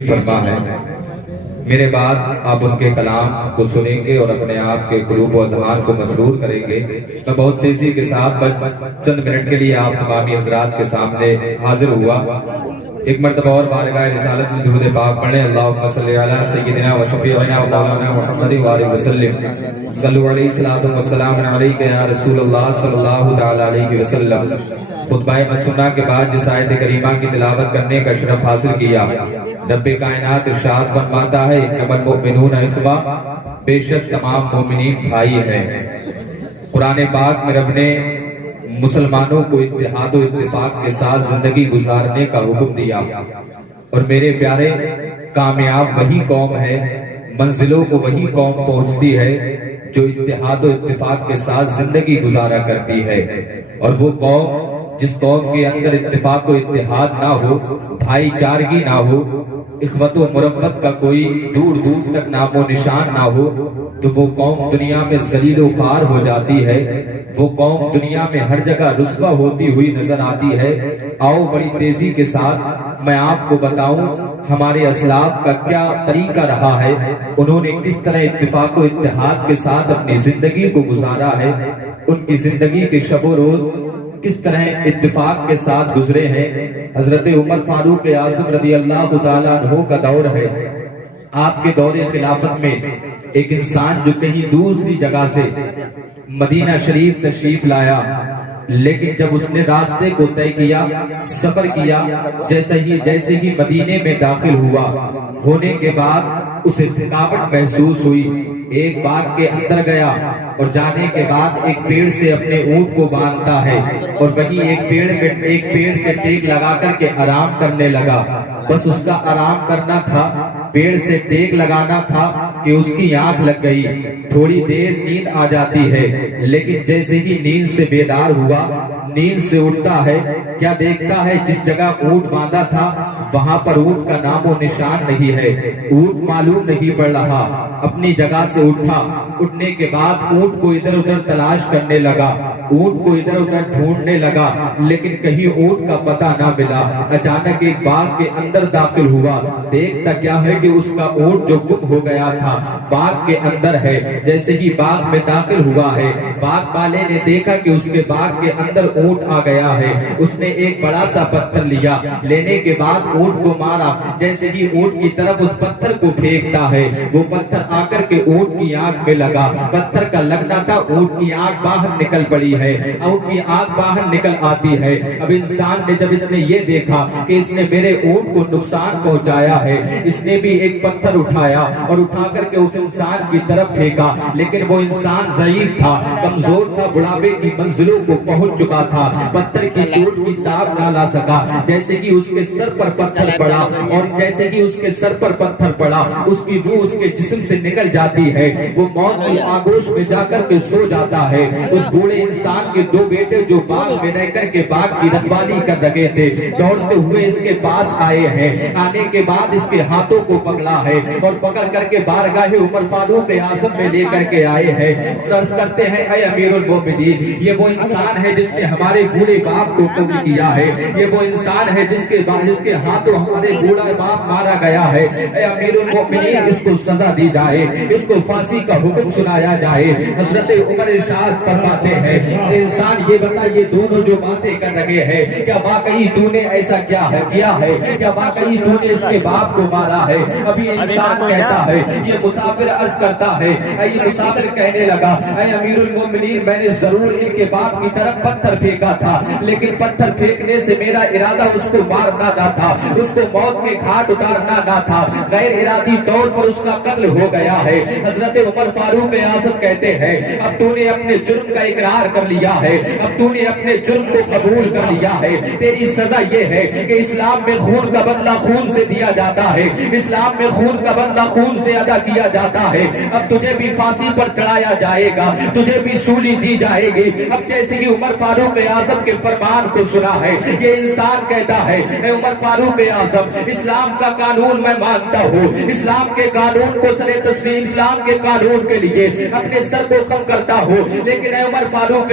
فرما ہے۔ میرے بعد آپ ان کے کلام کو سنیں گے اور اپنے آپ کے قلوب و اذہان کو مسرور کریں گے۔ میں بہت تیزی کے ساتھ بس چند منٹ کے لیے آپ تمامی حضرات کے سامنے حاضر ہوا۔ ایک مرتبہ اور بارگاہ رسالت میں درود پاک پڑھیں۔ اللہم صلی علی سیدنا و شفیعنا و مولانا محمد وآلہ وسلم۔ صلو علیہ الصلوۃ والسلام علیک یا رسول اللہ صلی اللہ تعالی علیہ وسلم۔ خطبہ مسنہ کے بعد جس آیت کریمہ کی تلاوت کرنے کا شرف حاصل کیا، رب کائنات ارشاد فرماتا ہے انما المؤمنون اخوہ، بے شک تمام مومنین بھائی ہیں۔ قرآن پاک میں رب نے مسلمانوں کو اتحاد و اتفاق کے ساتھ زندگی گزارنے کا حکم دیا، اور میرے پیارے کامیاب وہی قوم ہے، منزلوں کو وہی قوم پہنچتی ہے جو اتحاد و اتفاق کے ساتھ زندگی گزارا کرتی ہے۔ اور وہ قوم جس قوم کے اندر اتفاق و اتحاد نہ ہو، بھائی چارگی نہ ہو، اخوت و مرفت کا کوئی دور دور تک نام و نشان نہ ہو، تو وہ قوم دنیا میں ذلیل و خوار ہو جاتی ہے۔ وہ قوم دنیا میں ہر جگہ رسوا ہوتی ہوئی نظر آتی ہے۔ آؤ بڑی تیزی کے ساتھ میں آپ کو بتاؤں ہمارے اسلاف کا کیا طریقہ رہا ہے، انہوں نے کس طرح اتفاق و اتحاد کے ساتھ اپنی زندگی کو گزارا ہے، ان کی زندگی کے شب و روز کس طرح اتفاق کے ساتھ گزرے ہیں۔ حضرت عمر فاروق اعظم رضی اللہ تعالیٰ عنہ کا دور ہے۔ آپ کے دور خلافت میں ایک انسان جو کہیں دوسری جگہ سے مدینہ شریف تشریف لایا، لیکن جب اس نے راستے کو طے کیا، سفر کیا، جیسے ہی مدینے میں داخل ہوا، ہونے کے بعد اسے تھکاوٹ محسوس ہوئی۔ ایک باغ کے اندر گیا اور جانے کے بعد ایک پیڑ سے اپنے اونٹ کو باندھتا ہے، اور وہی ایک پیڑ سے ٹیک لگا کر کے آرام کرنے لگا۔ بس اس کا آرام کرنا تھا، پیڑ سے ٹیک لگانا تھا کہ اس کی آنکھ لگ گئی۔ تھوڑی دیر نیند آ جاتی ہے، لیکن جیسے ہی نیند سے بیدار ہوا، نیند سے اٹھتا ہے، کیا دیکھتا ہے جس جگہ اونٹ باندھا تھا وہاں پر اونٹ کا نام و نشان نہیں ہے، اونٹ معلوم نہیں پڑ رہا۔ اپنی جگہ سے اٹھا، اٹھنے کے بعد اونٹ کو ادھر ادھر تلاش کرنے لگا، اونٹ کو ادھر ادھر ڈھونڈنے لگا، لیکن کہیں اونٹ کا پتہ نہ ملا۔ اچانک ایک باغ کے اندر داخل ہوا، دیکھتا کیا ہے کہ اس کا اونٹ جو گم ہو گیا تھا باغ کے اندر ہے۔ جیسے ہی باغ میں داخل ہوا ہے، باغ والے نے دیکھا کہ اس کے باغ کے اندر اونٹ آ گیا ہے۔ اس نے ایک بڑا سا پتھر لیا، لینے کے بعد اونٹ کو مارا۔ جیسے ہی اونٹ کی طرف اس پتھر کو پھینکتا ہے، وہ پتھر آ کر کے اونٹ کی آنکھ میں لگا۔ پتھر کا لگنا تھا، اونٹ کی آنکھ باہر نکل پڑی ہے، اونٹ کی آنکھ باہر نکل آتی ہے۔ اب انسان نے جب اس نے یہ دیکھا کہ اس نے میرے اونٹ کو نقصان پہنچایا ہے، اس نے بھی ایک پتھر اٹھایا اور اٹھا کر کے اس انسان کی طرف پھینکا، لیکن وہ انسان ضعیف تھا، کمزور تھا، بڑھاپے کی منزلوں کو پہنچ چکا تھا، پتھر کی چوٹ کی تاب نہ لا سکا۔ جیسے کہ اس کے سر پر پتھر پڑا، اور جیسے کہ اس کے سر پر پتھر پڑا، اس کی روح اس کے جسم سے نکل جاتی ہے، وہ موت کی آغوش میں جا کر کے سو جاتا ہے۔ اس بوڑھے انسان کے دو بیٹے جو باغ میں رہ کر کے باغ کی رکھوالی کر رہے تھے، دوڑتے ہوئے اس کے پاس آئے ہیں۔ آنے کے بعد اس کے ہاتھوں کو پکڑا ہے اور پکڑ کر کے بارگاہ عمر فاروق اعظم میں لے کر کے آئے ہیں، اور عرض کرتے ہیں اے امیر المومنین، یہ وہ انسان ہے جس نے ہمارے بوڑھے باپ کو قتل کیا ہے، یہ وہ انسان ہے جس کے ہاتھوں ہمارے بوڑھا باپ مارا گیا ہے۔ اے امیر المومنین، اس کو سزا دی جائے، اس کو پھانسی کا حکم سنایا جائے۔ حضرت عمر ارشاد فرماتے ہیں انسان یہ بتا، یہ دونوں جو باتیں کر رہے ہیں، کیا واقعی تو نے ایسا کیا ہے کیا واقعی تو نے اس کے باپ کو مارا ہے؟ ابھی انسان کہتا ہے، یہ مسافر عرض کرتا ہے، یہ مسافر کہنے لگا اے امیر المومنین، میں نے ضرور ان کے باپ کی طرف پتھر پھینکا تھا، لیکن پتھر پھینکنے سے میرا ارادہ اس کو مارنا نہ تھا، اس کو موت کے گھاٹ اتارنا نہ تھا، غیر ارادی طور پر اس کا قتل ہو گیا ہے۔ حضرت عمر فاروق اعظم کہتے ہیں اب تو نے اپنے جرم کا اقرار کر لیا ہے، اب تو نے اپنے جرم کو قبول کر لیا ہے، تیری سزا یہ ہے کہ اسلام میں خون کا بدلہ خون سے دیا جاتا ہے، اسلام میں خون کا بدلہ خون سے ادا کیا جاتا ہے۔ اب تجھے بھی پھانسی پر چڑھایا جائے گا، تجھے بھی سولی دی جائے گی۔ اب جیسے کہ عمر فاروق اعظم کے فرمان کو سنا ہے، یہ انسان کہتا ہے اے عمر فاروق اعظم، اسلام کا قانون میں مانتا ہوں، اسلام کے قانون کو سر تسلیم، اسلام کے قانون کے لیے اپنے سر کو خم کرتا ہوں، لیکن اے عمر فاروق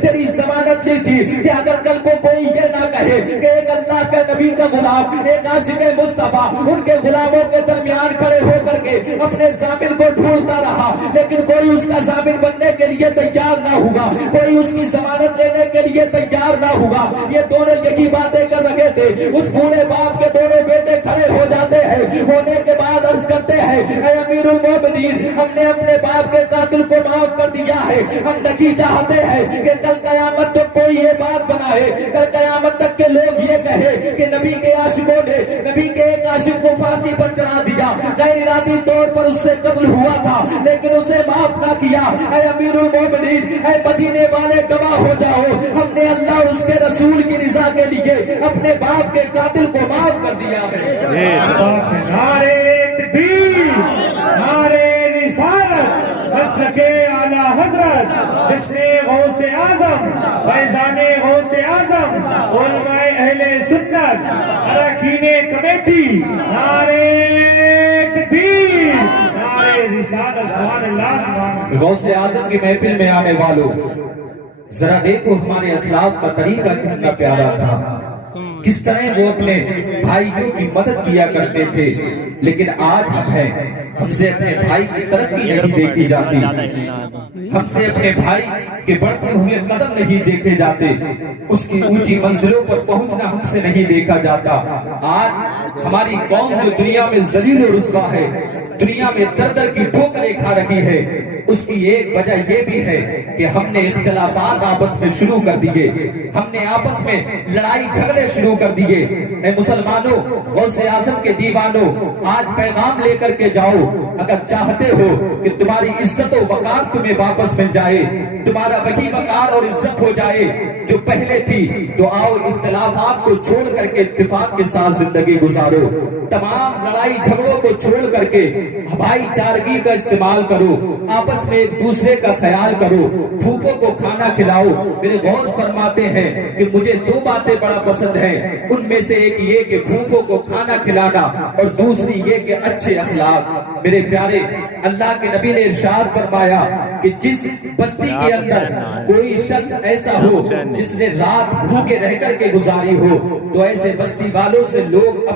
تیری ضمانت لی تھی کہ اگر کل کو کوئی یہ نہ کہے کہ ایک اللہ کے نبی کا غلام، ایک عاشق مصطفیٰ ان کے غلاموں کے درمیان کھڑے ہو کر کے اپنے ضامن کو ڈھونڈتا رہا لیکن کوئی اس کا ضامن بننے کے لیے تیار نہ ہوگا، کوئی اس کی ضمانت لینے کے لیے تیار نہ ہوگا۔ یہ دونوں یہی باتیں کر رہے تھے، اس بوڑھے باپ کے دونوں بیٹے کھڑے ہو جاتے ہیں، ہونے کے بعد عرض کرتے ہیں اے امیر المومنین، ہم نے اپنے باپ کے قاتل کو معاف کر دیا ہے، ہم نہیں چاہتے ہیں کہ کل قیامت تک کوئی یہ بات بنائے، کل قیامت تک کے لوگ یہ کہے کہ نبی کے عاشقوں نے نبی کے ایک عاشق کو پھانسی پر چڑھا دیا، غیر ارادی طور پر اس سے قتل ہوا تھا لیکن اسے معاف نہ کیا۔ اے امیر المومنین، اے مدینے والے گواہ ہو جاؤ، ہم نے اللہ اور اس کے رسول کی رضا کے لیے اپنے باپ کے قاتل کو معاف کر دیا ہے۔ نعرے تکبیر، نعرے رسالت، مسلک اعلی حضرت، جشن غوث اعظم، فیضان غوث اعظم، علماء اہل سنت، اراکین کمیٹی، نعرے تکبیر، نعرے رسالت، سبحان اللہ سبحان اللہ۔ غوث اعظم کی محفل میں آنے والوں، ذرا دیکھو ہمارے اسلاف کا طریقہ کتنا پیارا تھا، کس طرح وہ اپنے بھائیوں کی مدد کیا کرتے تھے، لیکن آج ہم ہیں، ہم سے اپنے بھائی کی ترقی نہیں دیکھی جاتی، ہم سے اپنے بھائی کے بڑھتے ہوئے قدم نہیں دیکھے جاتے، اس کی اونچی منزلوں پر پہنچنا ہم سے نہیں دیکھا جاتا۔ آج ہماری قوم جو دنیا میں ذلیل و رسوا ہے، دنیا میں در در کی ٹھوکریں کھا رہی ہے، اس کی ایک وجہ یہ بھی ہے کہ ہم نے اختلافات آپس میں شروع کر دیے، ہم نے آپس میں لڑائی جھگڑے شروع کر دیے۔ اے مسلمانوں، غوث اعظم کے دیوانوں، آج پیغام لے کر کے جاؤ، اگر چاہتے ہو کہ تمہاری عزت و وقار تمہیں واپس مل جائے، تمہارا وہی وقار اور عزت ہو جائے جو پہلے تھی، تو آؤ اختلافات کو چھوڑ کر کے اتفاق کے ساتھ زندگی گزارو، تمام لڑائی جھگڑوں کو چھوڑ کر کے بھائی چارگی کا استعمال کرو، آپس میں ایک دوسرے کا خیال کرو، بھوکوں کو کھانا کھلاؤ۔ میرے غوث فرماتے ہیں کہ مجھے دو باتیں بڑا پسند ہیں، ان میں سے ایک یہ کہ بھوکوں کو کھانا کھلانا اور دوسری یہ کہ اچھے اخلاق۔ میرے پیارے، اللہ کے نبی نے ارشاد فرمایا کہ جس بستی کے اندر کوئی شخص ایسا ہو جس نے رات بھوکے رہ کر کے گزاری ہو، تو ایسے بستی والوں سے لوگ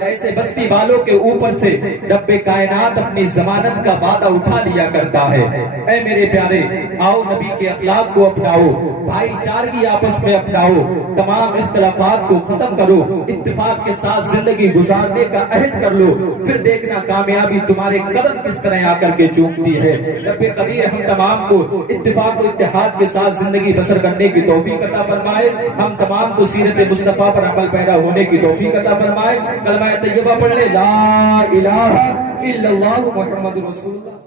ایسے بستی والوں کے اوپر سے رب کائنات اپنی ضمانت کا وعدہ اٹھا لیا کرتا ہے۔ اے میرے پیارے، آؤ نبی کے اخلاق کو اپناؤ، بھائی چارگی آپس میں اپناؤ، تمام اختلافات کو ختم کرو، اتفاق کے ساتھ زندگی گزارنے کا عہد کر لو، پھر دیکھنا کامیابی تمہارے قدم کس طرح آ کر کے چومتی ہے۔ رب قدیر ہم تمام کو اتفاق و اتحاد کے ساتھ زندگی بسر کرنے کی توفیق عطا فرمائے، ہم تمام کو سیرت مصطفیٰ پر عمل پیرا ہونے کی توفیق عطا فرمائے۔ کلمہ طیبہ پڑھ لے، لا الہ الا اللہ محمد رسول اللہ۔